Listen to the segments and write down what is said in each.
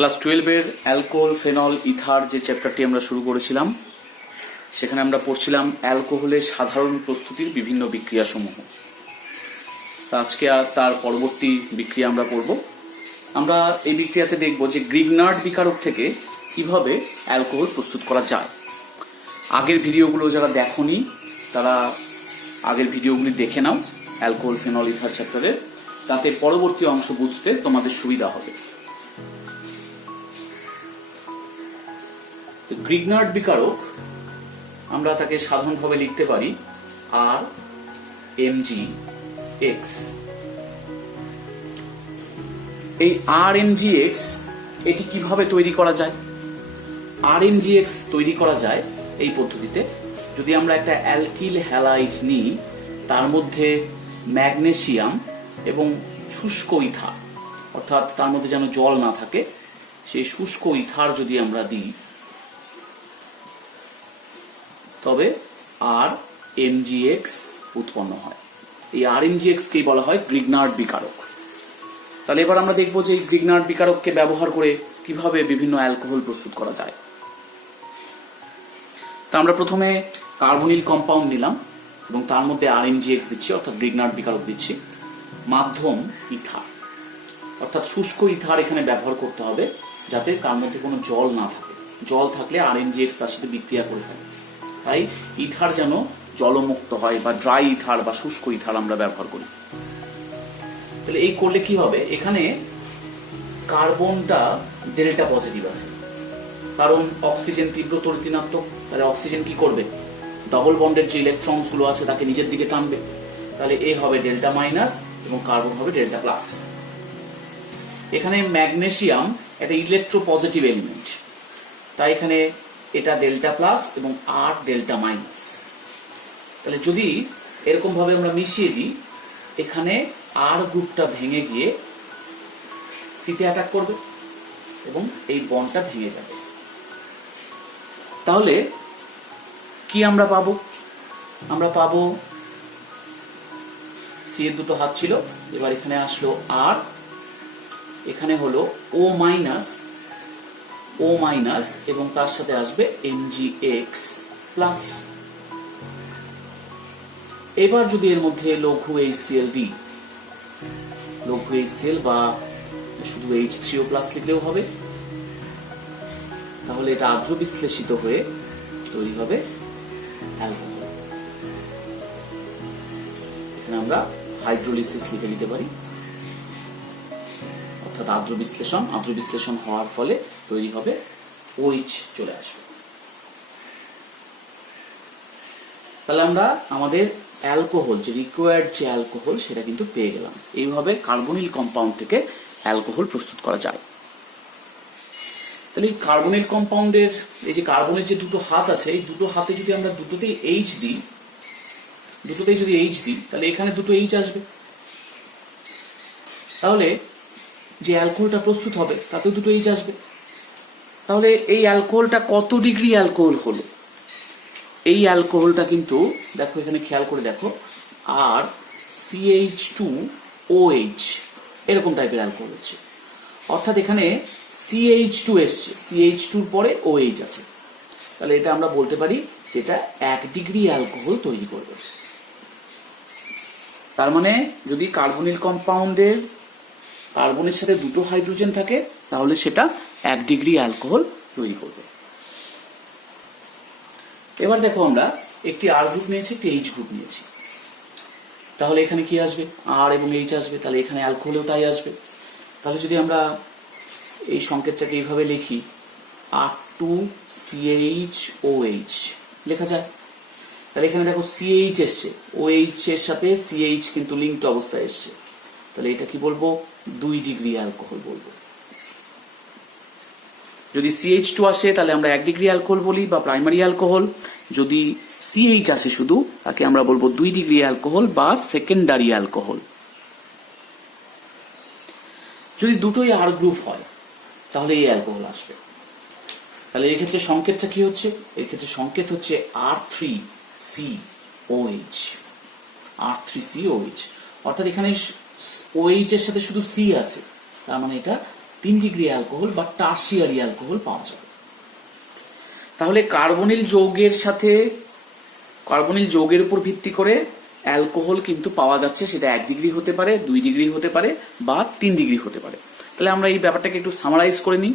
Class 12-এর alcohol phenol ether যে চ্যাপ্টারটি আমরা শুরু করেছিলাম সেখানে আমরা পড়ছিলাম অ্যালকোহলের সাধারণ প্রস্তুতির বিভিন্ন বিক্রিয়াসমূহ। আজকে আর তার পরবর্তী বিক্রিয়া আমরা পড়ব। আমরা এই বিক্রিয়াতে দেখব যে গ্রিগনার্ড বিকারক থেকে কিভাবে অ্যালকোহল প্রস্তুত করা যায়। আগের ভিডিওগুলো যারা দেখোনি তারা আগের ভিডিওগুলি দেখে নাও অ্যালকোহল ফেনল ইথার চ্যাপ্টারের, তাতে পরবর্তী অংশ বুঝতে তোমাদের সুবিধা হবে। গ্রিগনার্ড বিকারক আমরা তাকে সাধারণভাবে লিখতে পারি আর এমজি এক্স। এই আর এমজি এক্স এটি কিভাবে তৈরি করা যায়? আর এমজি এক্স তৈরি করা যায় এই পদ্ধতিতে। যদি আমরা একটা অ্যালকিল হ্যালাইড নিই, তার মধ্যে ম্যাগনেসিয়াম এবং শুষ্ক ইথার, অর্থাৎ তার মধ্যে যেন জল না থাকে, সেই শুষ্ক ইথার যদি আমরা দিই, তবে আর এমজিএক্স উৎপন্ন হয়। এই আর এমজিএক্স কেই বলা হয় গ্রিগনার্ড বিকারক। তাহলে এবার আমরা দেখব যে এই গ্রিগনার্ড বিকারককে ব্যবহার করে কিভাবে বিভিন্ন অ্যালকোহল প্রস্তুত করা যায়। তা আমরা প্রথমে কার্বনিল কম্পাউন্ড নিলাম এবং তার মধ্যে আর এমজিএক্স দিচ্ছি, অর্থাৎ গ্রিগনার্ড বিকারক দিচ্ছি। মাধ্যম ইথার, অর্থাৎ শুষ্ক ইথার এখানে ব্যবহার করতে হবে যাতে তার মধ্যে কোনো জল না থাকে। জল থাকলে আর এমজিএক্স তার সাথে বিক্রিয়া করে ফেলে, তাই ইথার যেন জলমুক্ত হয় বা ড্রাই ইথার বা শুষ্ক ইথার আমরা ব্যবহার করি। তাহলে এই করলে কি হবে, এখানে কার্বনটা ডেল্টা পজিটিভ আছে, কারণ অক্সিজেন তীব্র তড়িৎঋণাত্মক। তাহলে অক্সিজেন কি করবে, ডবল বন্ডের যে ইলেকট্রনস গুলো আছে তাকে নিজের দিকে টানবে। তাহলে এ হবে ডেল্টা মাইনাস এবং কার্বন হবে ডেল্টা প্লাস। এখানে ম্যাগনেসিয়াম একটা ইলেকট্রো পজিটিভ এলিমেন্ট, তাই এখানে এটা ডেল্টা প্লাস এবং আর ডেল্টা মাইনাস। তাহলে যদি এরকম ভাবে আমরা মিশিয়ে দিই, এখানে আর গ্রুপটা ভেঙে গিয়ে সিতে অ্যাটাক করবে এবং এই বন্ডটা ভেঙে যাবে। তাহলে কি আমরা পাবো? আমরা পাবো সি এর দুটো হাত ছিল, এবার এখানে আসলো আর, এখানে হলো ও মাইনাস এবং তার সাথে আসবে এমজিএক্স প্লাস। এবার যদি এর মধ্যে লঘু HCl দিই, লঘু HCl বা শুধু H3O প্লাস লিখলেও হবে, তাহলে এটা আদ্র বিশ্লেষিত হয়ে তৈরি হবে অ্যালকোহল। এখানে আমরা হাইড্রোলিসিস লিখে নিতে পারি, অর্থাৎ আদ্র বিশ্লেষণ হওয়ার ফলে তৈরি হবে OH চলে আসবে। তাহলে আমরা আমাদের অ্যালকোহল যে রিকোয়ার্ড যে অ্যালকোহল সেটা কিন্তু পেয়ে গেলাম। এইভাবে কার্বনিল কম্পাউন্ড থেকে অ্যালকোহল প্রস্তুত করা যায়। তাহলে এই কার্বনিল কম্পাউন্ডের এই যে কার্বনের যে দুটো হাত আছে, এই দুটো হাতে যদি আমরা দুটোতেই H দিই, তাহলে এখানে দুটো H আসবে। তাহলে যে অ্যালকোহলটা প্রস্তুত হবে তাতেও দুটো H আসবে। তাহলে এই অ্যালকোহলটা কত ডিগ্রি অ্যালকোহল হলো? এই অ্যালকোহলটা কিন্তু দেখো, এখানে খেয়াল করে দেখো, আর CH2OH এরকম টাইপের অ্যালকোহল হচ্ছে, অর্থাৎ এখানে CH2 এসছে, CH2 পরে OH আছে। তাহলে এটা আমরা বলতে পারি যেটা 1 ডিগ্রি অ্যালকোহল তৈরি করবে। তার মানে যদি কার্বনিল কম্পাউন্ডের কার্বনের সাথে দুটো হাইড্রোজেন থাকে, তাহলে সেটা 1 ডিগ্রি অ্যালকোহল তৈরি করবে। এবার দেখো, আমরা একটি আর গ্রুপ নিয়েছি, একটি H গ্রুপ নিয়েছি। তাহলে এখানে কি আসবে, আর এবং H আসবে, তাহলে এখানে অ্যালকোহলেও তাই আসবে। তাহলে যদি আমরা এই সংকেতটাকে এইভাবে লিখি, R2CHOH লেখা যায়। তাহলে এখানে দেখো CH এসছে, OH এর সাথে CH কিন্তু লিঙ্কড অবস্থায় এসছে, তাহলে এটা কি বলবো, 2 ডিগ্রি অ্যালকোহল বলবো। যদি CH2 আসে তাহলে আমরা 1 ডিগ্রি অ্যালকোহল বলি বা প্রাইমারি অ্যালকোহল। যদি CH আসে শুধু, তাকে আমরা বলবো 2 ডিগ্রি অ্যালকোহল বা সেকেন্ডারি অ্যালকোহল। যদি দুটোই আর গ্রুপ হয় তাহলে এই অ্যালকোহল আসবে। তাহলে এই ক্ষেত্রে সংকেতটা কি হচ্ছে? এই ক্ষেত্রে সংকেত হচ্ছে R3COH, অর্থাৎ এখানে OH এর সাথে শুধু C আছে, তার মানে এটা 3 ডিগ্রি অ্যালকোহল বা টারশিয়ারি অ্যালকোহল পাওয়া যাবে। তাহলে কার্বনিল যৌগের উপর ভিত্তি করে অ্যালকোহল কিন্তু পাওয়া যাচ্ছে, সেটা 1 ডিগ্রি হতে পারে, 2 ডিগ্রি হতে পারে বা 3 ডিগ্রি হতে পারে। তাহলে আমরা এই ব্যাপারটাকে একটু সামারাইজ করে নিই।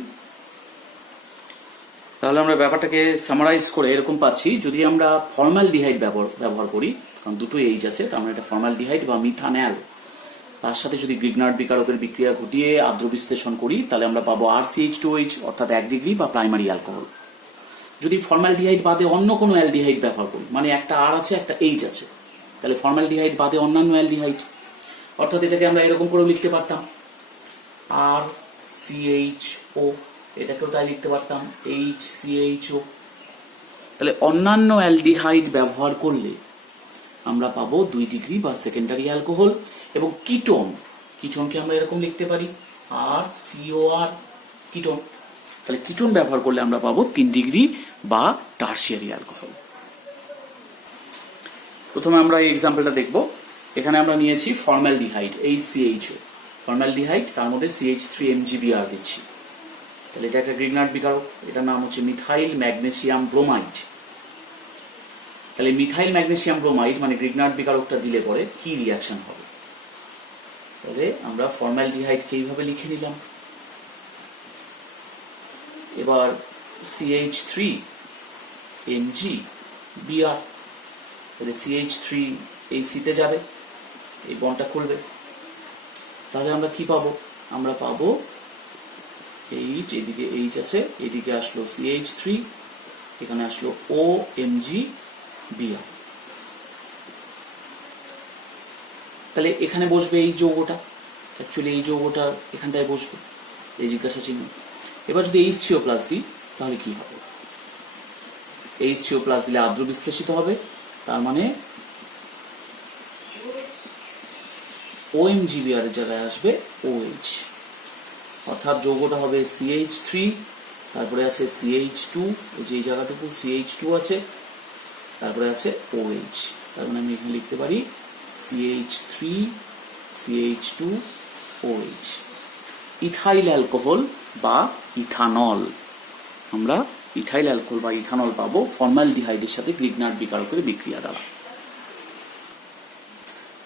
তাহলে আমরা ব্যাপারটাকে সামারাইজ করে এরকম পাচ্ছি, যদি আমরা ফর্মালডিহাইড ব্যবহার করি, কারণ দুটো এইচ আছে, তার মানে এটা ফর্মালডিহাইড বা মিথানল, তার সাথে যদি গ্রিগনার্ড বিকারকের বিক্রিয়া ঘটিয়ে আর্দ্র বিশ্লেষণ করি, তাহলে আমরা পাবো RCH2OH অর্থাৎ 1 ডিগ্রি বা প্রাইমারি অ্যালকোহল। যদি ফর্মালডিহাইড বাদে অন্য কোনো অ্যালডিহাইড ব্যবহার করি, মানে একটা আর আছে একটা এইচ আছে, তাহলে ফর্মালডিহাইড বাদে অন্যান্য অ্যালডিহাইড, অর্থাৎ এটাকে আমরা এরকম করেও লিখতে পারতাম RCHO, এটাকেও তাই লিখতে পারতাম HCHO। তাহলে অন্যান্য অ্যালডিহাইড ব্যবহার করলে আমরা পাবো 2 ডিগ্রি বা সেকেন্ডারি অ্যালকোহল। এবং কিটোনকে আমরা এরকম লিখতে পারি RCOR কিটোন। তাহলে কিটোন ব্যবহার করলে আমরা পাবো 3 ডিগ্রি বা টারশিয়ারি অ্যালকোহল। প্রথমে আমরা এই এক্সাম্পলটা দেখব। এখানে আমরা নিয়েছি ফর্মালডিহাইড HCHO, ফর্মালডিহাইড, তার মধ্যে CH3MgBr দিচ্ছি। তাহলে এটা একটা গ্রিগনার্ড বিকারক, এটার নাম হচ্ছে মিথাইল ম্যাগনেসিয়াম ব্রোমাইড। তাহলে মিথাইল ম্যাগনেসিয়াম ব্রোমাইড মানে গ্রিগনার্ড বিকারকটা দিলে পরে কি রিয়াকশন হবে? তাহলে আমরা ফর্মালডিহাইডকে এইভাবে লিখে নিলাম। এবার CH3MgBr, তাহলে CH3 এই সিতে যাবে, এই বন্ডটা খুলবে, তাহলে আমরা কি পাবো? আমরা পাবো H, এদিকে H আছে, এদিকে আসলো CH3, এখানে আসলো OMgBr। তাহলে এখানে বসবে এই যৌগটা, অ্যাকচুয়ালি এই যৌগটা এখানটায় বসবে, এই জিজ্ঞাসা চিহ্ন। এবার যদি H3O+ দিই তাহলে কি হবে? H3O+ দিলে আর্দ্র বিশ্লেষিত হবে, তার মানে OMgBr এর জায়গায় আসবে OH, অর্থাৎ যৌগটা হবে CH3, তারপরে আছে CH2, এই যে জায়গাটুকু CH2 আছে, তারপরে আছে OH। তার মানে আমি এখানে লিখতে পারি CH3 CH2 OH। Ethyl alcohol বা ইথানল, আমরা ইথাইল অ্যালকোহল বা ইথানল পাবো ফর্মালডিহাইডের সাথে গ্রিগনার্ড বিকারকের বিক্রিয়া দ্বারা।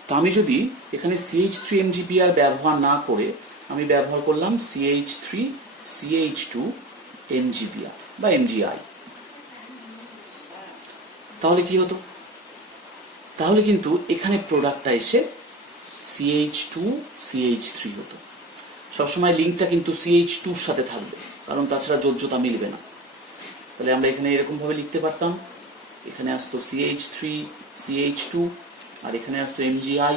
তো আমি যদি এখানে CH3MgBr ব্যবহার না করে আমি ব্যবহার করলাম CH3 CH2 MgBr বা MgI, তাহলে কি হতো? তাহলে কিন্তু এখানে প্রোডাক্টটা এসে CH2 CH3 হতো। সবসময় লিঙ্কটা কিন্তু CH2-র সাথে থাকবে, কারণ তাছাড়া যোজ্যতা মিলবে না। তাহলে আমরা এখানে এরকম ভাবে লিখতে পারতাম, এখানে আসতো CH3 CH2 আর এখানে আসতো MgI,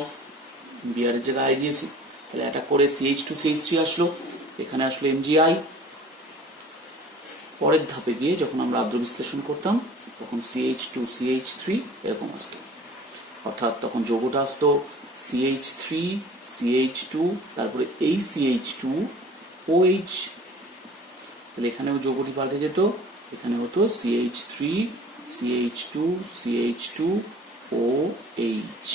বিআর এর জায়গায় দিয়েছি, তাহলে এটা করে CH2 CH3 আসলো, এখানে আসলো MgI। পরের ধাপে গিয়ে যখন আমরা আর্দ্র বিশ্লেষণ করতাম তখন CH2 CH3 এরকম আসতো, অর্থাৎ তখন যৌগটা আসতো CH3 CH2, তারপরে এই CH2 OH, তাহলে এখানেও যৌগটি পাল্টে যেত, এখানে হতো CH3 CH2 CH2 OH,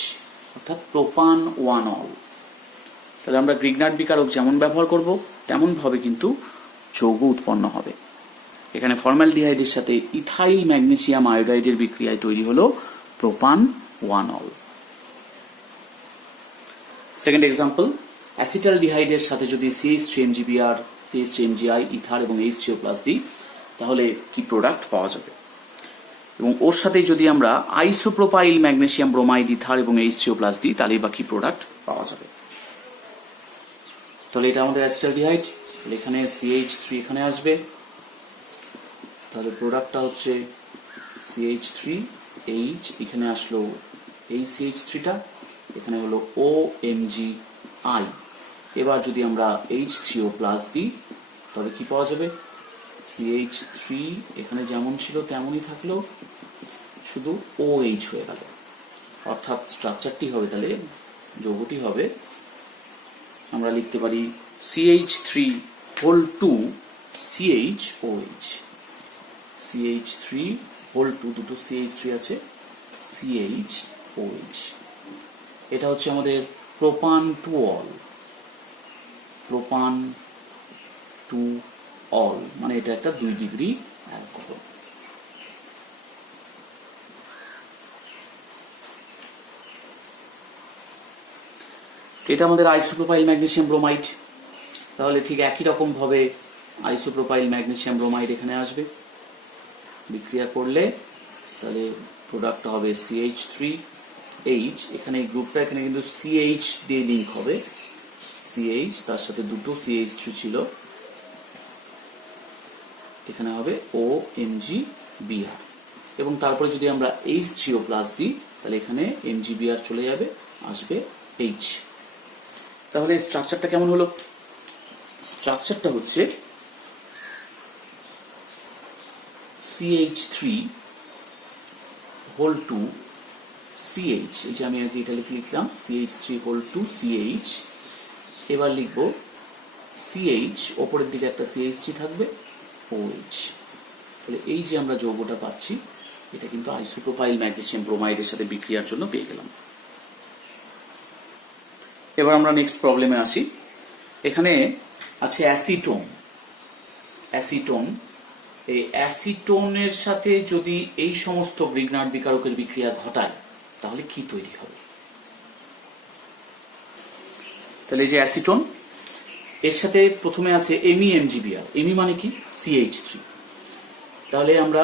অর্থাৎ প্রোপান 1-ol। তাহলে আমরা গ্রিগনার্ড বিকারক যেমন ব্যবহার করব তেমন ভাবে কিন্তু যৌগ উৎপন্ন হবে। এখানে ফর্মালডিহাইডের সাথে ইথাইল ম্যাগনেসিয়াম আয়োডাইডের বিক্রিয়ায় তৈরি হলো প্রোপান 1-ol। সেকেন্ড এক্সাম্পল, অ্যাসিটালডিহাইডের সাথে যদি CH3MgBr CH3MgI ইথার এবং H3O+ দিই তাহলে কি প্রোডাক্ট পাওয়া যাবে? এবং ওর সাথে যদি আমরা আইসোপ্রোপাইল ম্যাগনেসিয়াম ব্রোমাইড ইথার এবং H3O+ দিই তাহলে বা কি প্রোডাক্ট পাওয়া যাবে? তাহলে এটা আমাদের অ্যাসিটালডিহাইড, তাহলে এখানে CH3 এখানে আসবে, তাহলে প্রোডাক্টটা হচ্ছে CH3H, এখানে আসলো এই CH3টা, এখানে হলো OMgI। এবার যদি আমরা H3O+ দিই তাহলে কি পাওয়া যাবে? CH3 এখানে যেমন ছিল তেমনই থাকলো, শুধু OH হয়ে গেল, অর্থাৎ স্ট্রাকচারটি হবে, তাহলে যৌগটি হবে, আমরা লিখতে পারি CH3(2) CHOH, CH3(2), দুটো CH3 আছে, CHOH। এটা হচ্ছে আমাদের প্রোপান 2-ol, প্রোপান টু অল, মানে এটা একটা 2 ডিগ্রি অ্যালকোহল। এটা আমাদের আইসোপ্রোপাইল ম্যাগনেসিয়াম ব্রোমাইড। তাহলে ঠিক একই রকম ভাবে আইসোপ্রোপাইল ম্যাগনেসিয়াম ব্রোমাইড এখানে আসবে, বিক্রিয়া করলে তাহলে প্রোডাক্ট হবে CH3H। এখানে এই গ্রুপটা এখানে কিন্তু CH দিয়ে লিঙ্ক হবে, CH তার সাথে দুটো CH3 ছিল, এখানে হবে OMgBr, এবং তারপরে যদি আমরা H3O প্লাস দিই তাহলে এখানে MgBr চলে যাবে, আসবে H। তাহলে স্ট্রাকচারটা কেমন হলো? স্ট্রাকচারটা হচ্ছে CH3 হোল টু CH, এই যে আমি আগে এটা লিখলাম CH3 হোল টু CH। এবার লিখবো CH, ওপরের দিকে একটা CH3 থাকবে, OH। তাহলে এই যে আমরা যৌগটা পাচ্ছি এটা কিন্তু আইসোপ্রোপাইল ম্যাগনেসিয়াম ব্রোমাইডের সাথে বিক্রিয়ার জন্য পেয়ে গেলাম। এবার আমরা নেক্সট প্রবলেমে আসি। এখানে আছে অ্যাসিটোন। অ্যাসিটোন, এই অ্যাসিটোনের সাথে যদি এই সমস্ত গ্রিগনার্ড বিকারকের বিক্রিয়া ঘটায় তাহলে কি তৈরি হবে? তাহলে এই যে অ্যাসিটোন, এর সাথে প্রথমে আছে MeMgBr। এমি মানে কি? CH3। তাহলে আমরা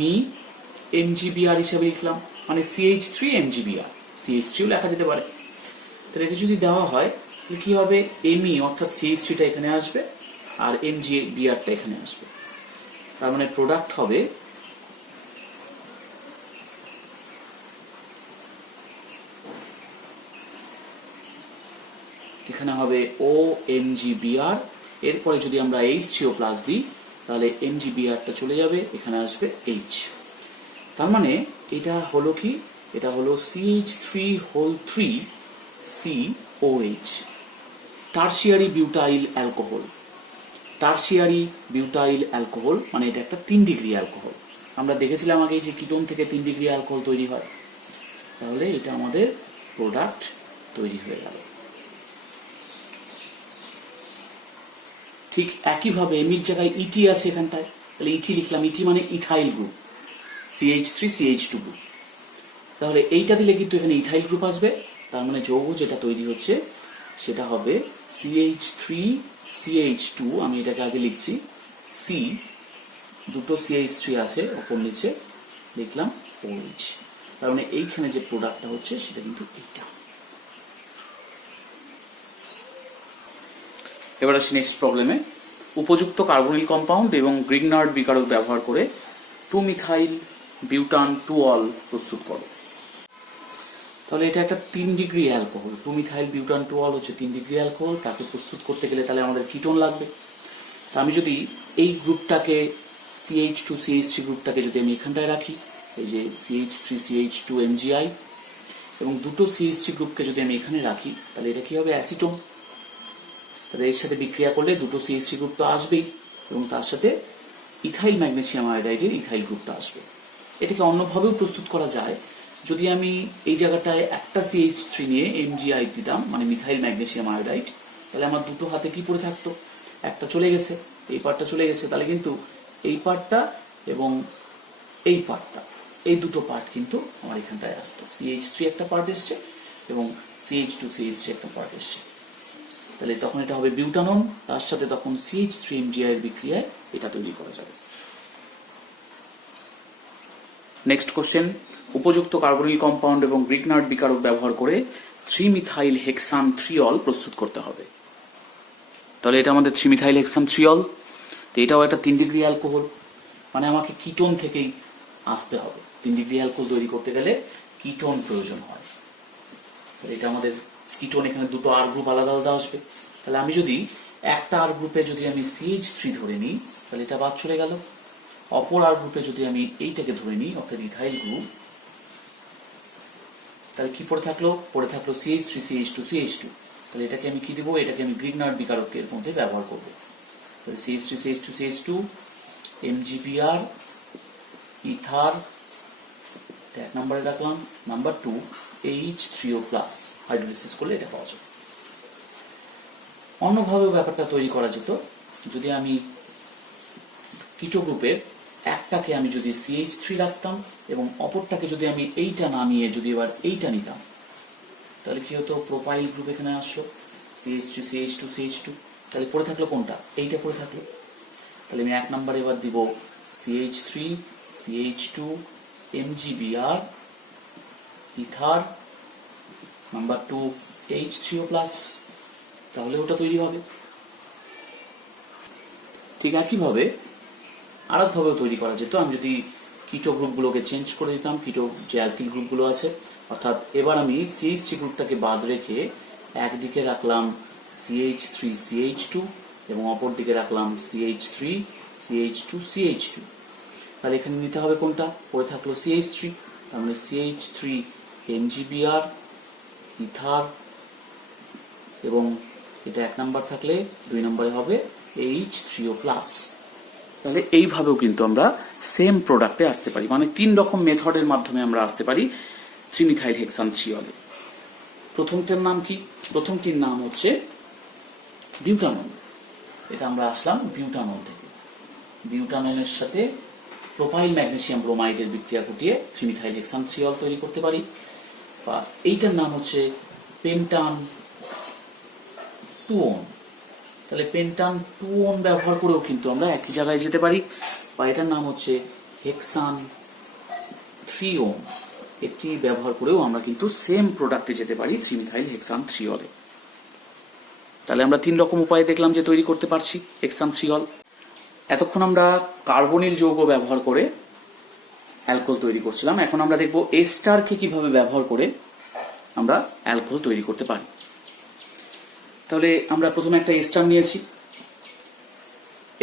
MeMgBr হিসাবে লিখলাম, মানে CH3MgBr, CH3ও লেখা যেতে পারে। তাহলে এটা যদি দেওয়া হয় তাহলে কি হবে? Me অর্থাৎ CH3টা এখানে আসবে আর MgBrটা এখানে আসবে, তার মানে প্রোডাক্ট হবে এখানে হবে OMgBr। এরপরে যদি আমরা H3O প্লাস দিই তাহলে MgBrটা চলে যাবে, এখানে আসবে H। তার মানে এটা হলো কি? এটা হলো CH3 whole 3 COH, tertiary butyl alcohol. Tertiary butyl alcohol মানে এটা একটা 3 ডিগ্রি অ্যালকোহল। আমরা দেখেছিলাম আগে যে কিটোন থেকে 3 ডিগ্রি অ্যালকোহল তৈরি হয়। তাহলে এটা আমাদের প্রোডাক্ট তৈরি হয়ে গেল। ঠিক একইভাবে এমির জায়গায় ইটি আছে এখানটায়, তাহলে ইটি লিখলাম। ইটি মানে ইথাইল গ্রুপ, CH3CH2 গ্রুপ। তাহলে এইটা দিলে কিন্তু এখানে ইথাইল গ্রুপ আসবে, তার মানে যৌগ যেটা তৈরি হচ্ছে সেটা হবে CH3CH2। আমি এটাকে আগে লিখছি C, দুটো CH3 আছে ওপর নিচে, লিখলাম OH। তার মানে এইখানে যে প্রোডাক্টটা হচ্ছে সেটা কিন্তু এইটা। এবার আসি নেক্সট প্রবলেমে। উপযুক্ত কার্বনিল কম্পাউন্ড এবং গ্রিগনার্ড বিকারক ব্যবহার করে 2মিথাইল বিউটান 2অল প্রস্তুত করো। তাহলে এটা একটা 3 ডিগ্রি অ্যালকোহল। 2মিথাইল বিউটান 2অল হচ্ছে 3 ডিগ্রি অ্যালকোহল। তাকে প্রস্তুত করতে গেলে তাহলে আমাদের কিটোন লাগবে। তা আমি যদি এই গ্রুপটাকে CH2CH3 গ্রুপটাকে যদি আমি এখানটায় রাখি, এই যে CH3CH2MgI, এবং দুটো CH3 গ্রুপকে যদি আমি এখানে রাখি তাহলে এটা কি হবে? অ্যাসিটোন। তাহলে এর সাথে বিক্রিয়া করলে দুটো CH3 গ্রুপ তো আসবেই, এবং তার সাথে ইথাইল ম্যাগনেসিয়াম আয়োডাইডের ইথাইল গ্রুপটা আসবে। এটাকে অন্যভাবেও প্রস্তুত করা যায়। যদি আমি এই জায়গাটায় একটা CH3 নিয়ে MgI দিতাম, মানে মিথাইল ম্যাগনেসিয়াম আয়োডাইড, তাহলে আমার দুটো হাতে কি পড়ে থাকতো? একটা চলে গেছে, এই পার্টটা চলে গেছে, তাহলে কিন্তু এই পার্টটা এবং এই পার্টটা, এই দুটো পার্ট কিন্তু আমার এখানটায় আসতো। CH3 একটা পার্ট এসছে এবং CH2CH3 একটা পার্ট এসছে। তাহলে তখন এটা হবে বিউটানন, তার সাথে তখন CH3MgI এর বিক্রিয়ায় এটা তৈরি করা যাবে। নেক্সট কোশ্চেন, উপযুক্ত কার্বনিল কম্পাউন্ড এবং গ্রিগনার্ড বিকারক ব্যবহার করে 3মিথাইল হেক্সান 3অল প্রস্তুত করতে হবে। তাহলে এটা আমাদের 3মিথাইল হেক্সান 3অল। তো এটাও একটা 3 ডিগ্রি অ্যালকোহল, মানে আমাকে কিটোন থেকেই আসতে হবে। 3 ডিগ্রি অ্যালকোহল তৈরি করতে গেলে কিটোন প্রয়োজন হয়। তাহলে এটা আমাদের কিটোন, এখানে দুটো আর গ্রুপ আলাদা আলাদা আসবে। তাহলে আমি যদি একটা আর গ্রুপে যদি আমি CH3 ধরে নিই তাহলে এটা বাদ চলে গেল। অপর আর গ্রুপে যদি আমি এইটাকে ধরে নিই অর্থাৎ ইথাইল গ্রুপ, তাহলে কি পড়ে থাকলো? পড়ে থাকলো CH3CH2CH2। তাহলে এটাকে আমি কি দেবো? এটাকে আমি গ্রিগনার্ড বিকারকের মধ্যে ব্যবহার করবো। তাহলে CH3CH2CH2 MgBr ইথার, এক নম্বরে রাখলাম। নাম্বার 2 H3O প্লাস, হাইড্রোলাইসিস করলে এটা পাওয়া যাবে। অন্যভাবেও ব্যাপারটা তৈরি করা যেত। যদি আমি কিটো গ্রুপের একটাকে আমি যদি CH3 রাখতাম এবং অপরটাকে যদি আমি এইটা না নিয়ে যদি এবার এইটা নিতাম, তাহলে কি হতো, প্রোপাইল গ্রুপ এখানে আসলো, CH3 CH2 CH2, তাহলে পড়ে থাকলো কোনটা, এইটা পড়ে থাকলো। তাহলে আমি 1 নম্বরে এবার দিব CH3 CH2 MgBr ether, number 2 H3O+, তাহলে ওটা তৈরি হবে। ঠিক একইভাবে আরেকভাবেও তৈরি করা যেত। আমি যদি কিটো গ্রুপগুলোকে চেঞ্জ করে দিতাম, কিটো যে অ্যালকিল গ্রুপগুলো আছে, অর্থাৎ এবার আমি CH3 গ্রুপটাকে বাদ রেখে একদিকে রাখলাম CH3 CH2 এবং অপর দিকে রাখলাম CH3 CH2 CH2, তাহলে এখানে নিতে হবে কোনটা, পড়ে থাকলো CH3, তার মানে CH3 MgBr ইথার, এবং এটা 1 নাম্বার থাকলে 2 নম্বরে হবে H3O+। তাহলে এইভাবেও কিন্তু আমরা সেম প্রোডাক্টে আসতে পারি, মানে 3 রকম মেথডের মাধ্যমে আমরা আসতে পারি ট্রিমিথাইল হেক্সান থ্রিওলে। প্রথমটার নাম কি? প্রথমটির নাম হচ্ছে বিউটানন। এটা আমরা আসলাম বিউটানন থেকে। বিউটাননের সাথে প্রোপাইল ম্যাগনেসিয়াম ব্রোমাইডের বিক্রিয়া ঘটিয়ে ট্রিমিথাইল হেক্সান থ্রিওল তৈরি করতে পারি। বা এইটার নাম হচ্ছে পেন্টান 2-on। তাহলে পেন্টান 2-on ব্যবহার করেও কিন্তু আমরা একই জায়গায় যেতে পারি। বা এটার নাম হচ্ছে হেক্সান 3-on, এটি ব্যবহার করেও আমরা কিন্তু সেম প্রোডাক্টে যেতে পারি ট্রিমিথাইল হেক্সান থ্রিওলে। তাহলে আমরা 3 রকম উপায় দেখলাম যে তৈরি করতে পারছি হেক্সান থ্রিওল। এতক্ষণ আমরা কার্বনিল যৌগ ব্যবহার করে অ্যালকোহল তৈরি করছিলাম, এখন আমরা দেখব এস্টারকে কিভাবে ব্যবহার করে আমরা অ্যালকোহল তৈরি করতে পারি। তাহলে আমরা প্রথমে একটা এস্টার নিয়েছি,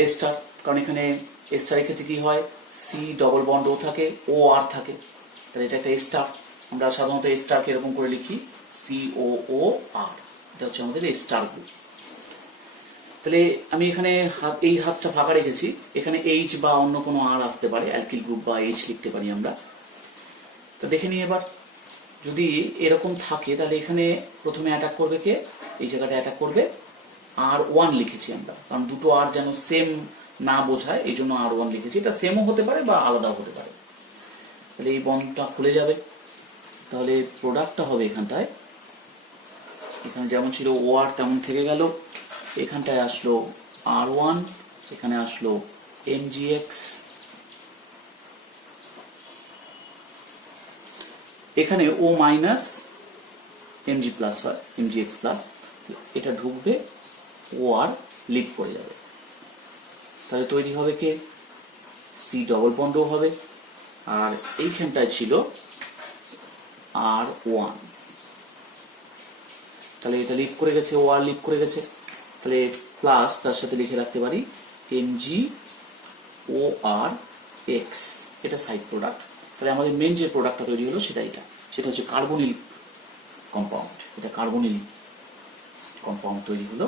এস্টার, কারণ এখানে এস্টারের ক্ষেত্রে কি হয়, C+O থাকে, OR থাকে, তাহলে এটা একটা এস্টার। আমরা সাধারণত এস্টারকে এরকম করে লিখি COOR, এটা হচ্ছে আমাদের এস্টার গ্রুপ। তাহলে আমি এখানে এই হাতটা ফাঁকা রেখেছি, এখানে H বা অন্য কোনো R আসতে পারে, অ্যালকিল গ্রুপ বা H লিখতে পারি আমরা। তো দেখে নিই এবার, যদি এরকম থাকে তাহলে এখানে প্রথমে অ্যাটাক করবে কে, এই জায়গাটা অ্যাটাক করবে R1 লিখেছি আমরা, কারণ দুটো R যেন সেম না বোঝায় এই জন্য R1 লিখেছি। এটা সেমও হতে পারে বা আলাদাও হতে পারে। তাহলে এই বন্ডটা খুলে যাবে, তাহলে প্রোডাক্টটা হবে এখানটায়, এখানে যেমন ছিল OR তেমন থেকে গেল, এখানটায় আসলো R1, এখানে আসলো MgX, এখানে O মাইনাস Mg প্লাস হয়, MgX প্লাস, এটা ঢুকবে, OR লিক পড়ে যাবে, তাহলে তৈরি হবে কে, C+O হবে, আর এইখানটায় ছিল R1, তাহলে এটা লিক করে গেছে, OR লিক করে গেছে, তাহলে প্লাস তার সাথে লিখে রাখতে পারি MgORX, এটা সাইড প্রোডাক্ট। তাহলে আমাদের মেন যে প্রোডাক্টটা তৈরি হলো সেটা হচ্ছে কার্বনিল কম্পাউন্ড, এটা কার্বনিল কম্পাউন্ড তৈরি হলো।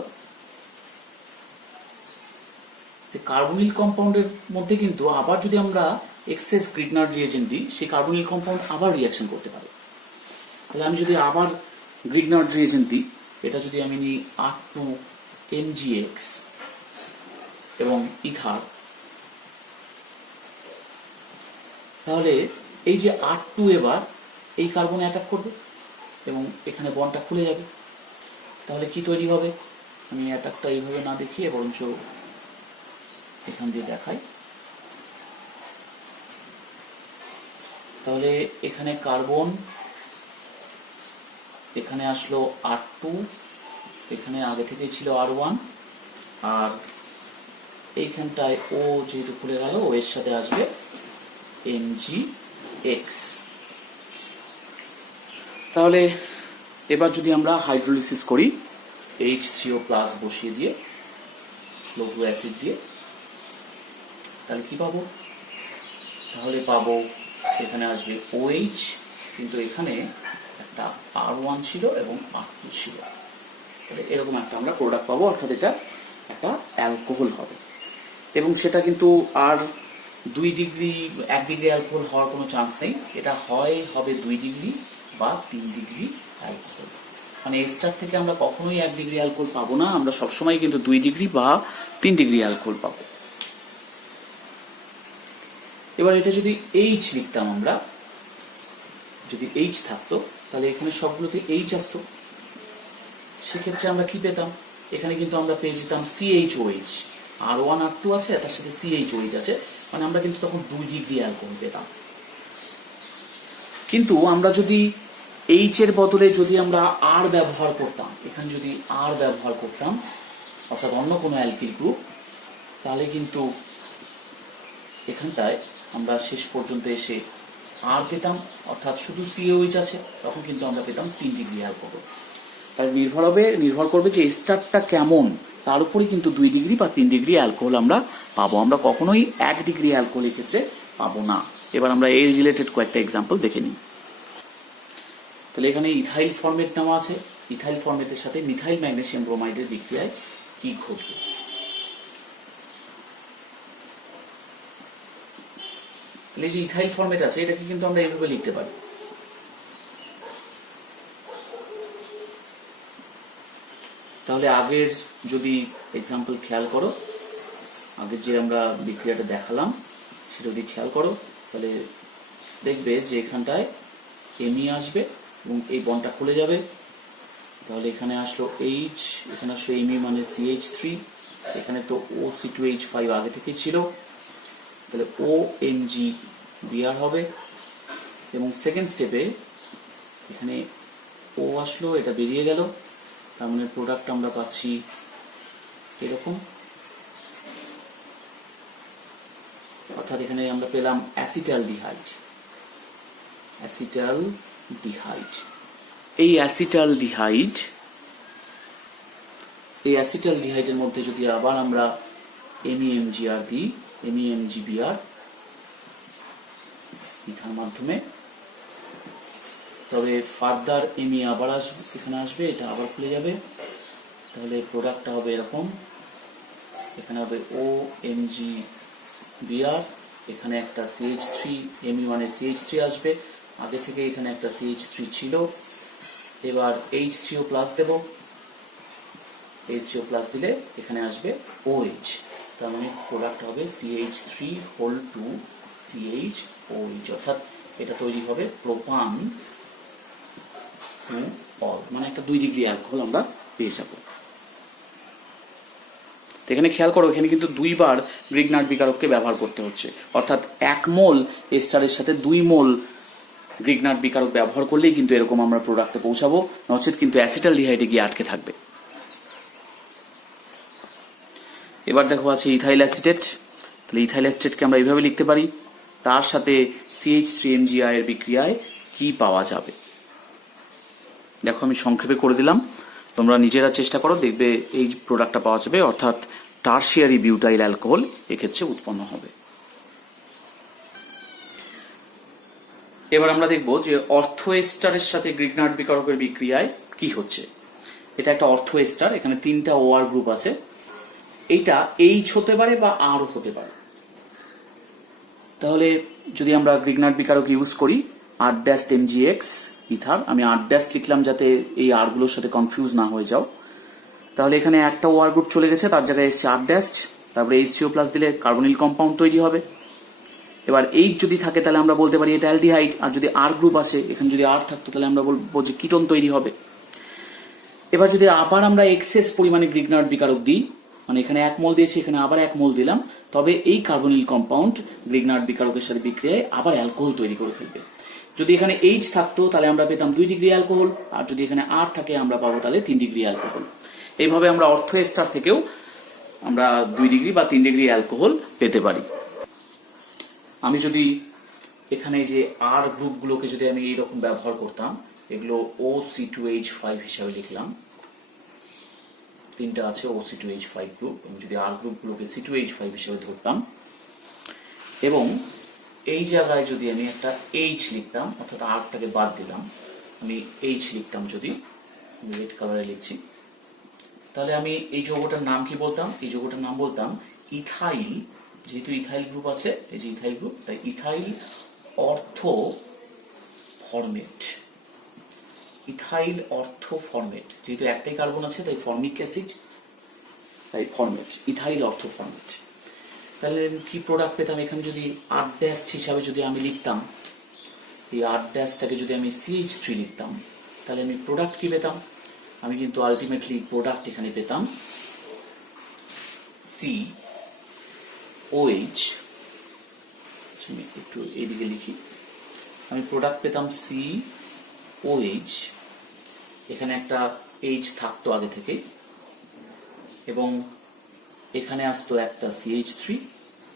কার্বনিল কম্পাউন্ডের মধ্যে কিন্তু আবার যদি আমরা এক্সেস গ্রিগনার্ড রিয়েজেন্ট দিই, সেই কার্বনিল কম্পাউন্ড আবার রিঅ্যাকশন করতে পারে। তাহলে আমি যদি আবার গ্রিগনার্ড রিয়েজেন্ট দিই, এটা যদি আমি নিই R2 MgX এবং ইথার, তাহলে এই যে R2 এবার এই কার্বনে অ্যাটাক করবে এবং এখানে বন্ডটা খুলে যাবে, তাহলে কি তৈরি হবে, আমি অ্যাটাকটা এইভাবে না দেখিয়ে বরঞ্চ এখান দিয়ে দেখাই। তাহলে এখানে কার্বন, এখানে আসলো R2, এখানে আগে থেকে ছিল R1, আর এইখানটায় ও যেহেতু খুলে গেল, ও এর সাথে আসবে MgX। তাহলে এবার যদি আমরা হাইড্রোলিসিস করি H3O+ বসিয়ে দিয়ে, লঘু অ্যাসিড দিয়ে, তাহলে কি পাবো, তাহলে পাবো এখানে আসবে OH, কিন্তু এখানে একটা R1 ছিল এবং R2 ছিল, তাহলে এরকম একটা আমরা প্রোডাক্ট পাবো, অর্থাৎ এটা একটা অ্যালকোহল হবে। এবং সেটা কিন্তু আর 2 ডিগ্রি 1 ডিগ্রি অ্যালকোহল হওয়ার কোনো চান্স নেই, এটা হবে 2 ডিগ্রি বা 3 ডিগ্রি অ্যালকোহল। মানে এস্টার থেকে আমরা কখনোই 1 ডিগ্রি অ্যালকোহল পাবো না, আমরা সবসময় কিন্তু 2 ডিগ্রি বা 3 ডিগ্রি অ্যালকোহল পাবো। এবার এটা যদি এইচ লিখতাম আমরা, যদি এইচ থাকতো তাহলে এখানে সবগুলোতে এইচ আসতো, সেক্ষেত্রে আমরা কি পেতাম, এখানে কিন্তু আমরা পেয়ে যেতাম CHOH, R1 R2 আছে, তার সাথে CHOH আছে, মানে আমরা কিন্তু তখন 2 ডিগ্রি অ্যালকোহল পেতাম। কিন্তু আমরা যদি এইচ এর বদলে যদি আমরা আর ব্যবহার করতাম, এখানে যদি আর ব্যবহার করতাম অর্থাৎ অন্য কোনো অ্যালকিল গ্রুপ, তাহলে কিন্তু এখানটায় আমরা শেষ পর্যন্ত এসে আর পেতাম, অর্থাৎ শুধু COH আছে, তখন কিন্তু আমরা পেতাম 3 ডিগ্রি অ্যালকোহল। তাই নির্ভর করবে যে এস্টারটা কেমন, তার উপরই কিন্তু 2 ডিগ্রি বা 3 ডিগ্রি অ্যালকোহল আমরা পাবো, আমরা কখনোই 1 ডিগ্রি অ্যালকোহলের ক্ষেত্রে পাবো না। এবার আমরা এই রিলেটেড কয়েকটা এক্সাম্পল দেখে নিই। তাহলে এখানে ইথাইল ফরমেট নেওয়া আছে, ইথাইল ফরমেটের সাথে মিথাইল ম্যাগনেসিয়াম ব্রোমাইডের বিক্রিয়ায় কি ঘটবে। তাহলে যে ইথাইল ফরমেট আছে এটাকে কিন্তু আমরা এইভাবে লিখতে পারি, তাহলে আগের যদি এক্সাম্পল খেয়াল করো, আগের যে আমরা বিক্রিয়াটা দেখালাম সেটা যদি খেয়াল করো, তাহলে দেখবে যে এখানটায় এমই আসবে এবং এই বন্ডটা খুলে যাবে, তাহলে এখানে আসলো এইচ, এখানে আসলো এমই মানে CH3, এখানে তো OC2H5 আগে থেকেই ছিল, তাহলে OMgBr হবে, এবং সেকেন্ড স্টেপে এখানে ও আসলো, এটা বেরিয়ে গেল, তার মানে প্রোডাক্ট আমরা পাচ্ছি এরকম, অর্থাৎ এখানে আমরা পেলাম অ্যাসিটালডিহাইড। এই অ্যাসিটালডিহাইডের মধ্যে যদি আবার আমরা MEMgR দিই, MEMgBr ইথার মাধ্যমে, তবে ফার্দার এমি আবার এখানে আসবে, এটা আবার খুলে যাবে, তাহলে প্রোডাক্টটা হবে এরকম, এখানে হবে OMgBr, এখানে একটা CH3 এমি মানে CH3 আসবে, আগে থেকে এখানে একটা CH3 ছিল, এবার H3O প্লাস দেব, H3O প্লাস দিলে এখানে আসবে OH, তার মানে প্রোডাক্ট হবে CH3(2CHOH), অর্থাৎ এটা তৈরি হবে প্রোপান টু অল, মানে একটা 2 ডিগ্রি অ্যালকোহল আমরা পেয়ে যাব। তো এখানে খেয়াল করো, এখানে কিন্তু 2 বার গ্রিগনার্ড বিকারককে ব্যবহার করতে হচ্ছে, অর্থাৎ 1 মোল এস্টারের সাথে 2 মোল গ্রিগনার্ড বিকারক ব্যবহার করলেই কিন্তু এরকম আমরা প্রোডাক্টে পৌঁছাবো, নচেত কিন্তু অ্যাসিটালডিহাইডে গিয়ে আটকে থাকবে। এবার দেখো আছে ইথাইল অ্যাসিটেট, তাহলে ইথাইল অ্যাসিটেটকে আমরা এইভাবে লিখতে পারি, তার সাথে CH3MgI এর বিক্রিয়ায় কি পাওয়া যাবে। দেখো আমি সংক্ষেপে করে দিলাম, তোমরা নিজেরা চেষ্টা করো, দেখবে এই প্রোডাক্টটা পাওয়া যাবে, অর্থাৎ টারশিয়ারি বিউটাইল অ্যালকোহল এক্ষেত্রে উৎপন্ন হবে। এবার আমরা দেখব যে অর্থো এস্টারের সাথে গ্রিগনার্ড বিকারকের বিক্রিয়ায় কি হচ্ছে। এটা একটা অর্থো এস্টার, এখানে 3টা OR গ্রুপ আছে, এইটা H হতে পারে বা R হতে পারে। তাহলে যদি আমরা গ্রিগনার্ড বিকারক ইউজ করি R'(MgX) ইথার, আমি R' লিখলাম যাতে এই আর গুলোর সাথে কনফিউজ না হয়ে যাও, তাহলে এখানে একটা OR গ্রুপ চলে গেছে, তার জায়গায় এসছে R', তারপরে H3O প্লাস দিলে কার্বনিল কম্পাউন্ড তৈরি হবে। এবার H যদি থাকে তাহলে আমরা বলতে পারি এটা অ্যালডিহাইড, আর যদি R গ্রুপ আসে, এখানে যদি R থাকতো তাহলে আমরা বলবো যে কিটোন তৈরি হবে। এবার যদি আবার আমরা এক্সেস পরিমাণে গ্রিগনার্ড বিকারক দিই, মানে এখানে 1 মোল দিয়েছি, এখানে আবার 1 মোল দিলাম, তবে এই কার্বনিল কম্পাউন্ড গ্রিগনার্ড বিকারকের সাথে বিক্রিয়ায় আবার অ্যালকোহল তৈরি করে ফেলবে। যদি এখানে H থাকতো তাহলে আমরা পেতাম 2 ডিগ্রি অ্যালকোহল, আর যদি এখানে R থাকে আমরা পাবো তাহলে 3 ডিগ্রি অ্যালকোহল। এইভাবে আমরা অর্থো এস্টার থেকেও আমরা 2 ডিগ্রি বা 3 ডিগ্রি অ্যালকোহল পেতে পারি। আমি যদি এখানে যে R গ্রুপগুলোকে যদি আমি এইরকম ব্যবহার করতাম, এগুলো OC2H5 হিসাবে লিখলাম, 3টা আছে OC2H5 গ্রুপ, এবং যদি R গ্রুপগুলোকে C2H5 হিসাবে ধরতাম, এবং এই জায়গায় যদি আমি একটা H লিখতাম, অর্থাৎ Rটাকে বাদ দিলাম, আমি H লিখতাম, যদি রেড কালারে লিখছি, তাহলে আমি এই যৌগটার নাম কি বলতাম, এই যৌগটার নাম বলতাম ইথাইল, যেহেতু ইথাইল গ্রুপ আছে, এই যে ইথাইল গ্রুপ, তাই ইথাইল অর্থো ফরমেট। ইথাইল অর্থ ফর্মেট, যেহেতু একটাই কার্বন আছে তাই ফর্মিক অ্যাসিড, তাই ফর্মেট ইথাইল অর্থ ফর্মেট। তাহলে কি প্রোডাক্ট পেতাম? এখানে যদি আট ড্যাশ হিসাবে যদি আমি লিখতাম, এই আট ড্যাশটাকে যদি আমি CH3 লিখতাম, তাহলে আমি প্রোডাক্ট কি পেতাম? আমি কিন্তু আলটিমেটলি প্রোডাক্ট এখানে পেতাম COH, আমি একটু এইদিকে লিখি, আমি প্রোডাক্ট পেতাম COH, এখানে একটা H থাকতো আগে থেকে, এবং এখানে আসতো একটা CH3,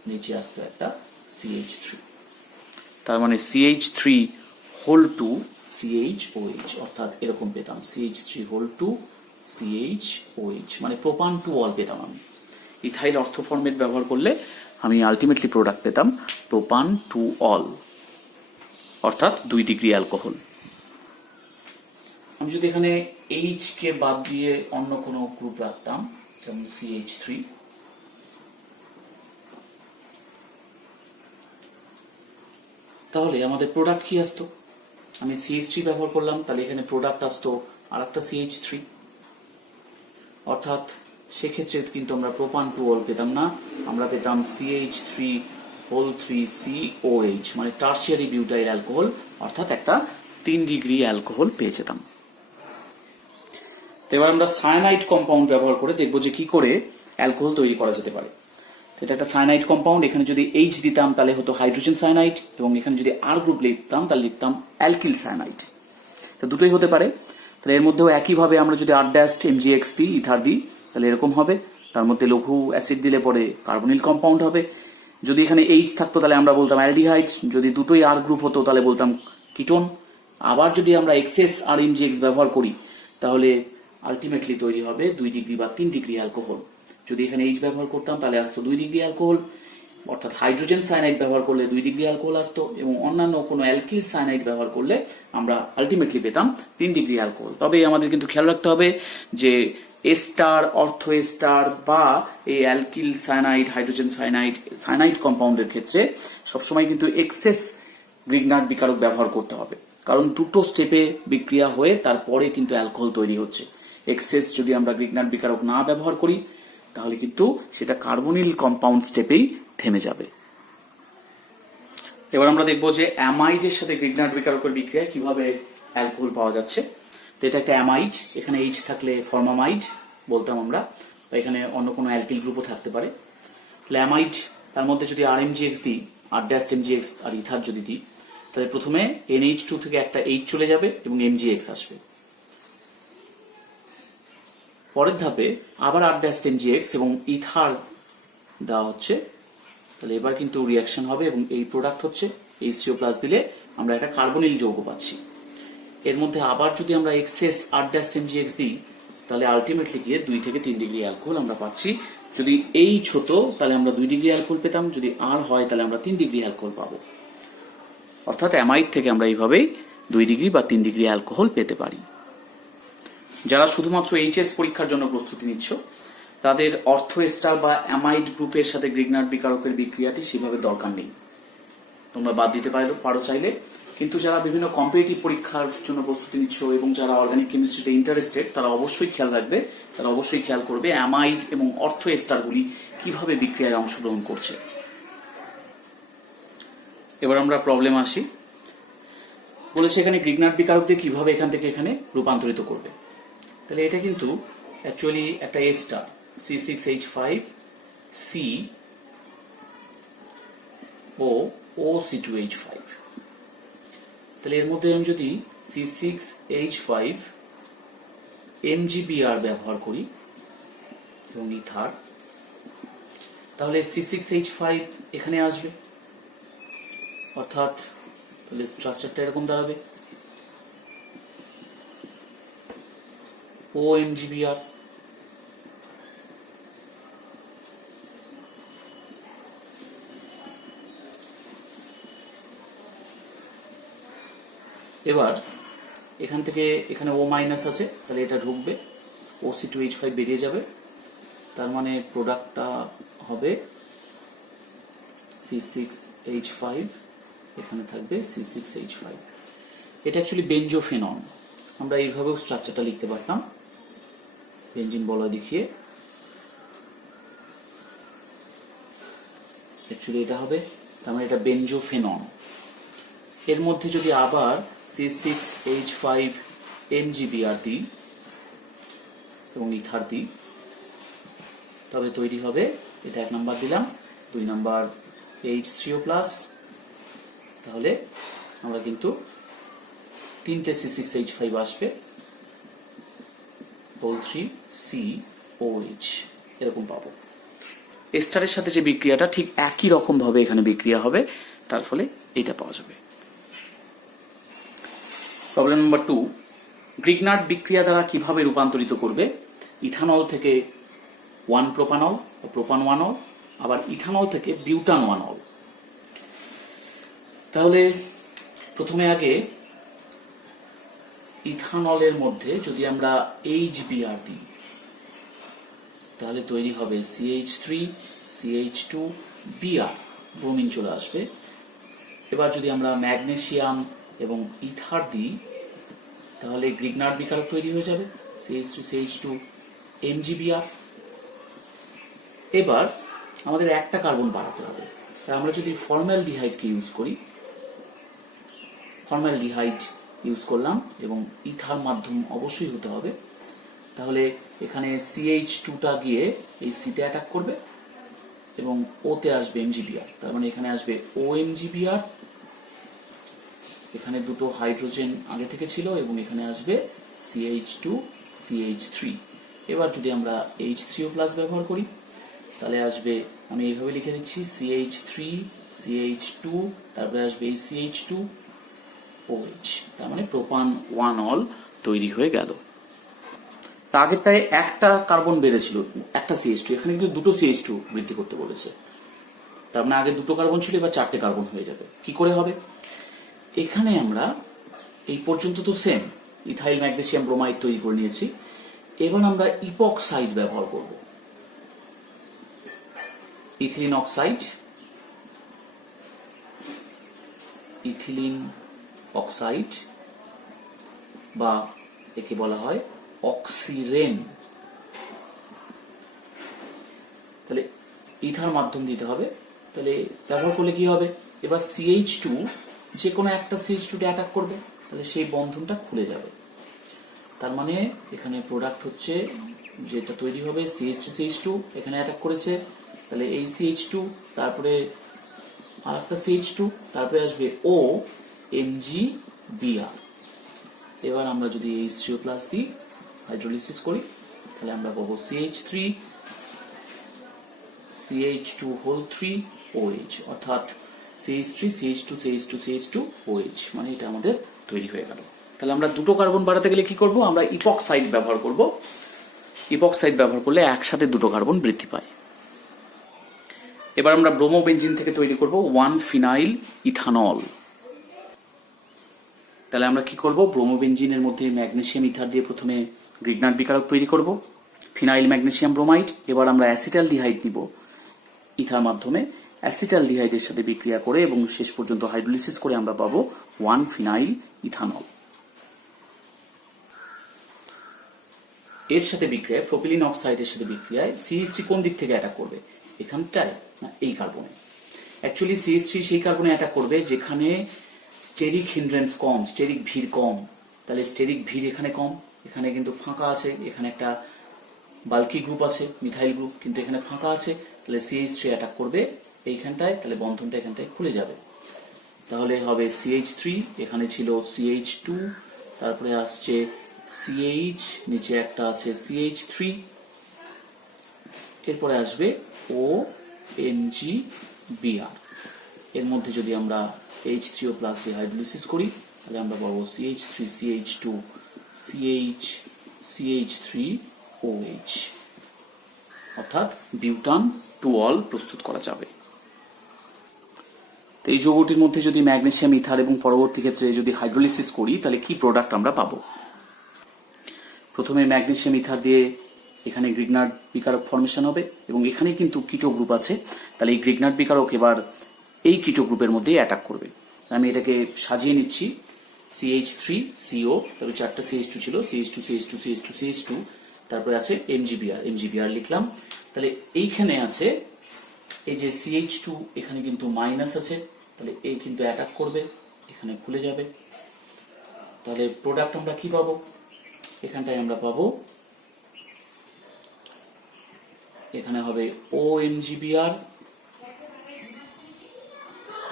নিচে আসতো একটা CH3, তার মানে CH3 হোল টু CHOH, অর্থাৎ এরকম পেতাম CH3 হোল টু CHOH, মানে প্রোপান টু অল পেতাম আমি। ইথাইল অর্থ ফর্মেট ব্যবহার করলে আমি আলটিমেটলি প্রোডাক্ট পেতাম প্রোপান টু অল, অর্থাৎ 2 ডিগ্রি অ্যালকোহল। আমি যদি এখানে H কে বাদ দিয়ে অন্য কোনো গ্রুপ রাখতাম, যেমন CH3, তাহলে আমাদের প্রোডাক্ট কি আসতো? আমি CH3 ব্যবহার করলাম, তাহলে এখানে প্রোডাক্ট আসতো আর একটা CH3, অর্থাৎ সেক্ষেত্রে কিন্তু আমরা প্রোপান টু অল পেতাম না, আমরা পেতাম CH3 হোল 3 COH, মানে টারশিয়ারি বিউটাইল অ্যালকোহল, অর্থাৎ একটা 3 ডিগ্রি অ্যালকোহল পেয়ে যেতাম। তো এবার আমরা সায়ানাইড কম্পাউন্ড ব্যবহার করে দেখবো যে কি করে অ্যালকোহল তৈরি করা যেতে পারে। এটা একটা সায়ানাইড কম্পাউন্ড, এখানে যদি H দিতাম তাহলে হতো হাইড্রোজেন সায়ানাইড, এবং এখানে যদি R গ্রুপ লিখতাম তাহলে লিখতাম অ্যালকিল সায়ানাইড। তো দুটোই হতে পারে। তাহলে এর মধ্যেও একইভাবে আমরা যদি R ড্যাশ MgX দিই, ইথার দিই, তাহলে এরকম হবে। তার মধ্যে লঘু অ্যাসিড দিলে পরে কার্বনিল কম্পাউন্ড হবে। যদি এখানে H থাকতো তাহলে আমরা বলতাম অ্যালডিহাইড, যদি দুটোই R গ্রুপ হতো তাহলে বলতাম কিটোন। আবার যদি আমরা এক্সেস RMgX ব্যবহার করি তাহলে আলটিমেটলি তৈরি হবে 2 ডিগ্রি বা 3 ডিগ্রি অ্যালকোহল। যদি এখানে H ব্যবহার করতাম তাহলে আসতো 2 ডিগ্রি অ্যালকোহল, অর্থাৎ হাইড্রোজেন সায়ানাইড ব্যবহার করলে 2 ডিগ্রি অ্যালকোহল আসতো, এবং অন্যান্য কোনো অ্যালকিল সায়ানাইড ব্যবহার করলে আমরা আলটিমেটলি পেতাম 3 ডিগ্রি অ্যালকোহল। তবে আমাদের কিন্তু খেয়াল রাখতে হবে যে এস্টার, অর্থো এস্টার বা এই alkyl cyanide, hydrogen cyanide, cyanide কম্পাউন্ডের ক্ষেত্রে সবসময় কিন্তু এক্সেস গ্রিগনার্ড বিকারক ব্যবহার করতে হবে, কারণ দুটো স্টেপে বিক্রিয়া হয়ে তারপরে কিন্তু অ্যালকোহল তৈরি হচ্ছে। এক্সেস যদি আমরা গ্রিগনার্ড বিকারক না ব্যবহার করি তাহলে কিন্তু সেটা কার্বনিল কম্পাউন্ড স্টেপেই থেমে যাবে। এবার আমরা দেখবো যে অ্যামাইডের সাথে গ্রিগনার্ড বিকারকের বিক্রিয়ায় কিভাবে অ্যালকোহল পাওয়া যাচ্ছে। তো এটা একটা অ্যামাইড, এখানে H থাকলে ফর্মামাইড বলতাম আমরা, বা এখানে অন্য কোনো অ্যালকিল গ্রুপও থাকতে পারে। তাহলে অ্যামাইড, তার মধ্যে যদি RMgX দিই, R ড্যাশ MgX আর ইথার যদি দিই, তাহলে প্রথমে NH2 থেকে একটা H চলে যাবে এবং MgX আসবে। পরের ধাপে আবার R ড্যাশ MgX এবং ইথার দেওয়া হচ্ছে, তাহলে এবার কিন্তু রিয়াকশন হবে এবং এই প্রোডাক্ট হচ্ছে H2+ দিলে আমরা একটা কার্বনিল যৌগ পাচ্ছি। এর মধ্যে আবার যদি আমরা এক্সেস R ড্যাশ MgX দিই তাহলে আলটিমেটলি গিয়ে 2 থেকে 3 ডিগ্রি অ্যালকোহল আমরা পাচ্ছি। যদি H হতো তাহলে আমরা 2 ডিগ্রি অ্যালকোহল পেতাম, যদি R হয় তাহলে আমরা 3 ডিগ্রি অ্যালকোহল পাবো। অর্থাৎ অ্যামাইড থেকে আমরা এইভাবেই 2 ডিগ্রি বা 3 ডিগ্রি অ্যালকোহল পেতে পারি। যারা শুধুমাত্র HS পরীক্ষার জন্য প্রস্তুতি নিচ্ছ তাদের অর্থো এস্টার বা অ্যামাইড গ্রুপের সাথে গ্রিগনার্ড বিকারকের বিক্রিয়াটি সেভাবে দরকার নেই, তোমরা বাদ দিতে পারো চাইলে। কিন্তু যারা বিভিন্ন কম্পিটিটিভ পরীক্ষার জন্য প্রস্তুতি নিচ্ছ এবং যারা অর্গানিক কেমিস্ট্রিতে ইন্টারেস্টেড তারা অবশ্যই খেয়াল রাখবে, তারা অবশ্যই খেয়াল করবে অ্যামাইড এবং অর্থো এস্টারগুলি কিভাবে বিক্রিয়ায় অংশগ্রহণ করছে। এবার আমরা প্রবলেম আসি। বলেছে এখানে গ্রিগনার্ড বিকারক দিয়ে কিভাবে এখান থেকে এখানে রূপান্তরিত করবে। তাহলে এটা কিন্তু অ্যাকচুয়ালি একটা এস্টার C6H5 C ও OC2H5। তাহলে এর মধ্যে আমি যদি C6H5 MgBr ব্যবহার করি এবং ইথার, তাহলে C6H5 এখানে আসবে, অর্থাৎ তাহলে স্ট্রাকচারটা এরকম দাঁড়াবে OMgBr। এবার এখান থেকে এখানে O মাইনাস আছে, তাহলে এটা ঢুকবে, OC2H5 বেরিয়ে যাবে, তার মানে প্রোডাক্টটা হবে C6H5, এখানে থাকবে C6H5। এটা অ্যাকচুয়ালি বেঞ্জোফেনন, আমরা এইভাবেও স্ট্রাকচারটা লিখতে পারতাম, বেঞ্জিন বলয় দেখিয়ে। অ্যাকচুয়ালি এটা হবে, তার মানে এটা বেনজোফেনন। এর মধ্যে যদি আবার C6H5 MgBr দিই এবং ইথার দিই, তবে তৈরি হবে, এটা 1 নাম্বার দিলাম, 2 নাম্বার H3O+, তাহলে আমরা কিন্তু 3টে C6H5 আসবে, হোল 3COH এরকম পাবো। এস্টারের সাথে যে বিক্রিয়াটা ঠিক একই রকম ভাবে এখানে বিক্রিয়া হবে, তার ফলে এটা পাওয়া যাবে। প্রবলেম নাম্বার 2, গ্রিগনার্ড বিক্রিয়া দ্বারা কিভাবে রূপান্তরিত করবে ইথানল থেকে 1-প্রোপানল, প্রোপান-1-অল, আবার ইথানল থেকে বিউটান-1-অল। তাহলে প্রথমে আগে ইথানলের মধ্যে যদি আমরা HBr দিই, তাহলে তৈরি হবে CH3CH2Br, ব্রোমিন চলে আসবে। এবার যদি আমরা ম্যাগনেসিয়াম এবং ইথার দিই, তাহলে গ্রিগনার্ড বিকারক তৈরি হয়ে যাবে, CH3CH2MgBr। এবার আমাদের একটা কার্বন বাড়াতে হবে, তাই আমরা যদি ফর্মালডিহাইডকে ইউজ করি, ফর্মালডিহাইড ইউজ করলাম এবং ইথার মাধ্যম অবশ্যই হতে হবে, তাহলে এখানে CH2টা গিয়ে এই সিতে অ্যাটাক করবে এবং ওতে আসবে MgBr, তার মানে এখানে আসবে OMgBr, এখানে দুটো হাইড্রোজেন আগে থেকে ছিল এবং এখানে আসবে CH2CH3। এবার যদি আমরা H3O+ ব্যবহার করি, তাহলে আসবে, আমি এইভাবে লিখে দিচ্ছি, CH3CH2, তারপরে আসবে এই CH2OH, তার মানে প্রোপান-1-অল তৈরি হয়ে গেল। আগেরটায় একটা কার্বন বেড়েছিল, একটা CH2, এখানে কিন্তু দুটো CH2 বৃদ্ধি করতে বলেছে, তার মানে আগে দুটো কার্বন ছিল, এবার 4টে কার্বন হয়ে যাবে। কি করে হবে? এখানে আমরা এই পর্যন্ত তো সেম ইথাইল ম্যাগনেসিয়াম ব্রোমাইড তৈরি করে নিয়েছি, এবার আমরা ইপক্সাইড ব্যবহার করব, ইথিলিন অক্সাইড, ইথিলিন অক্সাইড বা একে বলা হয় অক্সিরেন। তাহলে ইথার মাধ্যম দিতে হবে, তাহলে ব্যবহার করলে কি হবে, এবার CH2 যে কোনো একটা CH2 অ্যাটাক করবে, তাহলে সেই বন্ধনটা খুলে যাবে। তার মানে এখানে প্রোডাক্ট হচ্ছে যেটা তৈরি হবে CH3CH2, এখানে অ্যাটাক করেছে, তাহলে এই CH2, তারপরে আর একটা CH2, তারপরে আসবে OMgBr। এবার আমরা যদি H3O+ দিই, হাইড্রোলিসিস করি, তাহলে আমরা পাবো CH3CH2 হোল 3OH, অর্থাৎ CH3CH2CH2CH2OH, মানে এটা আমাদের তৈরি হয়ে গেল। তাহলে আমরা দুটো কার্বন বাড়াতে গেলে কি করব, আমরা ইপক্সাইড ব্যবহার করব। ইপক্সাইড ব্যবহার করলে একসাথে দুটো কার্বন বৃদ্ধি পায়। এবার আমরা ব্রোমোবেনজিন থেকে তৈরি করব 1-ফিনাইল ইথানল। তাহলে আমরা কি করব, ব্রোমোবেনজিনের মধ্যে ম্যাগনেসিয়াম ইথার দিয়ে প্রথমে গ্রিগনার্ড বিকারক তৈরি করব, ফিনাইল ম্যাগনেসিয়াম ব্রোমাইড। এবার আমরা অ্যাসিটালডিহাইড নিব ইথার মাধ্যমে, অ্যাসিটালডিহাইডের সাথে বিক্রিয়া করে এবং শেষ পর্যন্ত হাইড্রোলিসিস করে আমরা পাবো 1-ফিনাইল ইথানল। এর সাথে বিক্রিয়ায়, প্রোপিলিন অক্সাইডের সাথে বিক্রিয়ায় CH3 কোন দিক থেকে অ্যাটাক করবে, এখানটায় না এই কার্বনে। অ্যাকচুয়ালি CH3 সেই কার্বনে অ্যাটাক করবে যেখানে স্টেরিক হিন্ড্রেন্স কম, স্টেরিক ভিড় কম। তাহলে স্টেরিক ভিড় এখানে কম, এখানে কিন্তু ফাঁকা আছে, এখানে একটা বাল্কি গ্রুপ আছে, মিথাইল গ্রুপ, কিন্তু এখানে ফাঁকা আছে, তাহলে CH3 অ্যাটাক করবে এইখানটায়, তাহলে বন্ধনটা এখানটায় খুলে যাবে। তাহলে হবে CH3, এখানে ছিল CH2, তারপরে আসছে CH, নিচে একটা আছে CH3, এরপরে আসবে OMgBr। এর মধ্যে যদি আমরা H3O+ দিয়ে হাইড্রোলিসিস করি, তাহলে আমরা পাবো CH3CH2CH3OH, অর্থাৎ বিউটান-2-অল প্রস্তুত করা যাবে। তো এই যৌগটির মধ্যে যদি ম্যাগনেসিয়াম ইথার এবং পরবর্তী ক্ষেত্রে যদি হাইড্রোলিসিস করি, তাহলে কি প্রোডাক্ট আমরা পাবো? প্রথমে ম্যাগনেসিয়াম ইথার দিয়ে এখানে গ্রিগনার্ড বিকারক ফর্মেশন হবে এবং এখানে কিন্তু কিটো গ্রুপ আছে, তাহলে এই গ্রিগনার্ড বিকারক এবার এই কিটো গ্রুপের মধ্যেই অ্যাটাক করবে। আমি এটাকে সাজিয়ে নিচ্ছি, CH3 CO, তবে 4টা CH2 ছিল, CH2 CH2 CH2 CH2, তারপরে আছে MgBr লিখলাম। তাহলে এইখানে আছে এই যে CH2, এখানে কিন্তু মাইনাস আছে, তাহলে এই কিন্তু অ্যাটাক করবে, এখানে খুলে যাবে। তাহলে প্রোডাক্ট আমরা কি পাবো? এখানটায় আমরা পাবো, এখানে হবে OMgBr,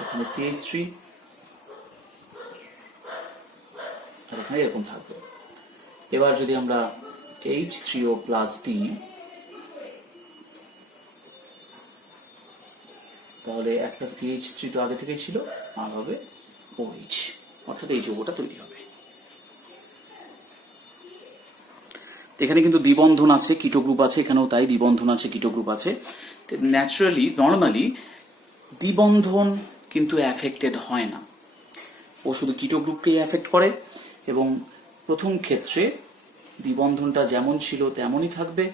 এখানে CH3, আর এখানে এরকম থাকবে। এবার যদি আমরা H3O প্লাস দিই, তাহলে একটা CH3 তো আগে থেকেই ছিল, আর হবে OH, অর্থাৎ এই যৌগটা তৈরি হবে। এখানে কিন্তু দ্বিবন্ধন আছে, কিটো গ্রুপ আছে, এখানেও তাই দ্বিবন্ধন আছে, কিটো গ্রুপ আছে। ন্যাচারালি নর্মালি দ্বিবন্ধন কিন্তু এফেক্টেড হয় না, ও শুধু কিটো গ্রুপকেই এফেক্ট করে, এবং প্রথম ক্ষেত্রে দ্বিবন্ধনটা যেমন ছিল তেমনই থাকবে,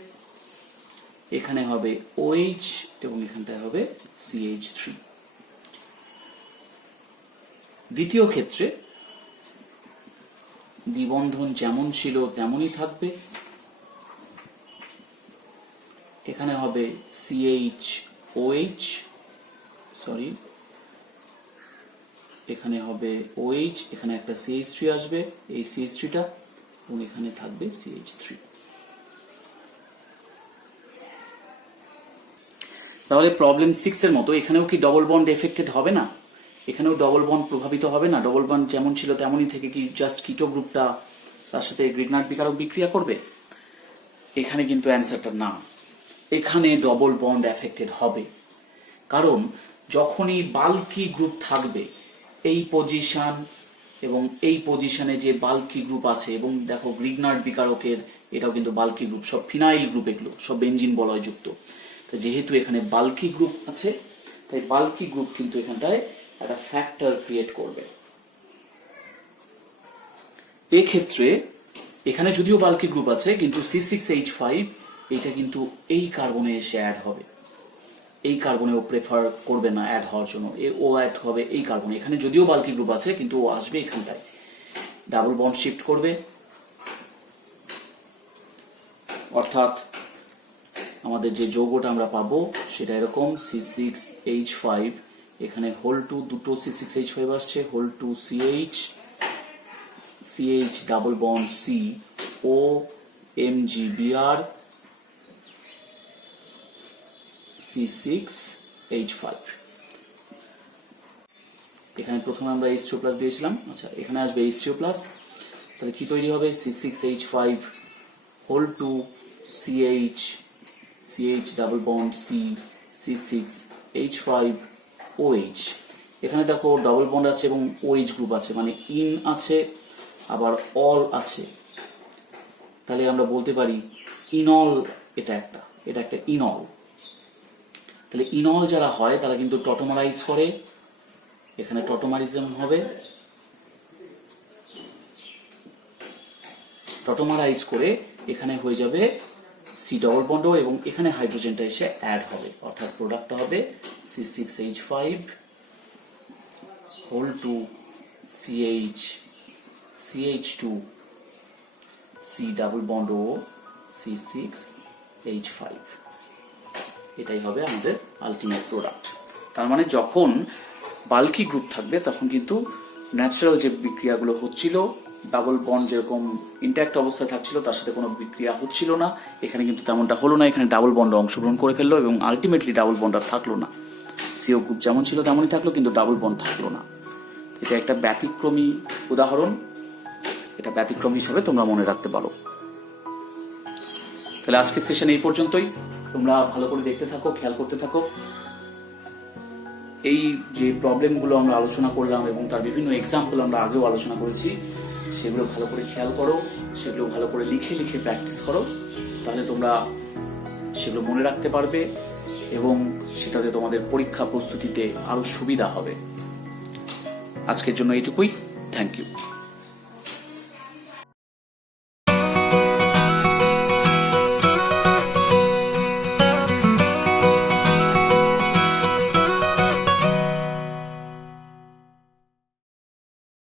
এখানে হবে OH এবং এখানটায় হবে CH3। দ্বিতীয় ক্ষেত্রে দ্বিবন্ধন যেমন ছিল তেমনই থাকবে, এখানে হবে CHOH, সরি, এখানে হবে OH, এখানে একটা CH3 আসবে, এই CH3টা, এবং এখানে থাকবে CH3। তাহলে প্রবলেম 6 এর মতো এখানেও কি ডবল বন্ড এফেক্টেড হবে না? এখানেও ডবল বন্ড প্রভাবিত হবে না? ডবল বন্ড যেমন ছিল তেমনই থেকে কি জাস্ট কিটো গ্রুপটা তার সাথে গ্রিগনার্ড বিকারক বিক্রিয়া করবে? এখানে কিন্তু অ্যান্সারটা না, এখানে ডবল বন্ড এফেক্টেড হবে। কারণ যখনই বাল্কি গ্রুপ থাকবে, এই পজিশন এবং এই পজিশনে যে বাল্কি গ্রুপ আছে, এবং দেখো গ্রিগনার্ড বিকারকের এটাও কিন্তু বাল্কি গ্রুপ, সব ফিনাইল গ্রুপ, এগুলো সব বেনজিন বলয়যুক্ত। তো যেহেতু এখানে বাল্কি গ্রুপ আছে, তাই বাল্কি গ্রুপ কিন্তু এখানটায় একটা ফ্যাক্টর ক্রিয়েট করবে। এক্ষেত্রে এখানে যদিও বাল্কি গ্রুপ আছে, কিন্তু C6H5 এটা কিন্তু এই কার্বনে এসে অ্যাড হবে, এই কার্বনে ও প্রেফার করবে না অ্যাড হওয়ার জন্য, ও অ্যাড হবে এই কার্বনে। এখানে যদিও বাল্কি গ্রুপ আছে, কিন্তু ও আসবে এখানটায়, ডাবল বন্ড শিফট করবে, অর্থাৎ আমাদের যে যৌগটা আমরা পাবো সেটা এরকম C6H5, এখানে হোল টু দুটো C6H5 আসছে, whole two CH double bond C, OMgBr, C6H5। এখানে প্রথমে আমরা H3O প্লাস দিয়েছিলাম, আচ্ছা এখানে আসবে H3O প্লাস, তাহলে কি তৈরি হবে? C6H5 whole two CH double bond C, C6H5OH। এখানে দেখো ডাবল বন্ড আছে এবং OH গ্রুপ আছে, মানে ইন আছে আবার অল আছে, তাহলে আমরা বলতে পারি ইনল, এটা একটা ইনল। তাহলে ইনল যারা হয় তারা কিন্তু টটোমারাইজ করে, এখানে টটোমারিজম হবে, টটোমারাইজ করে এখানে হয়ে যাবে C ডবল বন্ড, এবং এখানে হাইড্রোজেনটা এসে অ্যাড হবে, অর্থাৎ প্রোডাক্টটা হবে C6H5 whole two CH2 C double bond ও C6H5, এটাই হবে আমাদের আলটিমেট প্রোডাক্ট। তার মানে যখন বাল্কি গ্রুপ থাকবে তখন কিন্তু ন্যাচারাল যে বিক্রিয়াগুলো হচ্ছিল, ডাবল বন্ড যেরকম ইন্ট্যাক্ট অবস্থায় থাকছিল তার সাথে কোনো বিক্রিয়া হচ্ছিল না, এখানে কিন্তু তেমনটা হলো না, এখানে ডাবল বন্ড অংশগ্রহণ করে ফেললো, এবং আলটিমেটলি ডাবল বন্ড আর থাকলো না, সিও গ্রুপ যেমন ছিল তেমনই থাকলো, কিন্তু ডাবল বন্ড থাকলো না। এটা একটা ব্যতিক্রমী উদাহরণ, এটা ব্যতিক্রম হিসাবে তোমরা মনে রাখতে পারো। তাহলে আজকের সেশন এই পর্যন্তই, তোমরা ভালো করে দেখতে থাকো, খেয়াল করতে থাকো। এই যে প্রবলেমগুলো আমরা আলোচনা করলাম এবং তার বিভিন্ন এক্সাম্পল আমরা আগেও আলোচনা করেছি, সেগুলো ভালো করে খেয়াল করো, সেগুলো ভালো করে লিখে লিখে প্র্যাকটিস করো, তাহলে তোমরা সেগুলো মনে রাখতে পারবে এবং সেটাতে তোমাদের পরীক্ষা প্রস্তুতিতে আরো সুবিধা হবে। আজকের জন্য এইটুকুই, থ্যাংক ইউ।